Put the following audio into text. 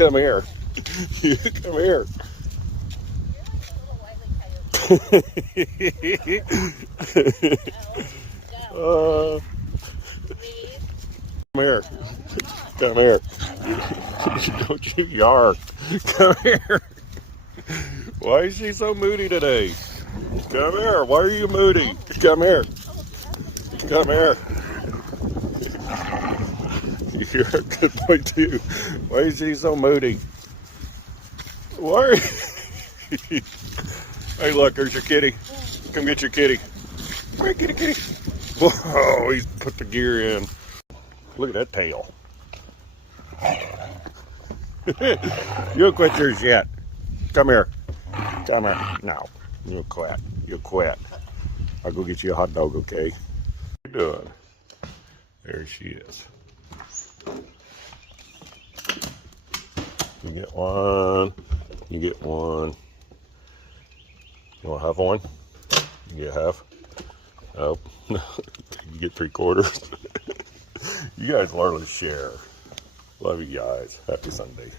Come here. You come here. uh, Come here. Come here. Don't you yark. Come here. Why is she so moody today? Come here. Why are you moody? Come here. Come here. You're a good boy too. Why is she so moody? Why are you... Hey, look, there's your kitty. Come get your kitty. Come here, kitty, kitty. Whoa, he's put the gear in. Look at that tail. You'll quit yours yet. Come here. Come here. No. You'll quit. You'll quit. I'll go get you a hot dog, okay? What are you doing? There she is. You get one. You get one. You want to have one? You get half? Oh, you get 3/4. You guys learn to share. Love you guys. Happy Sunday.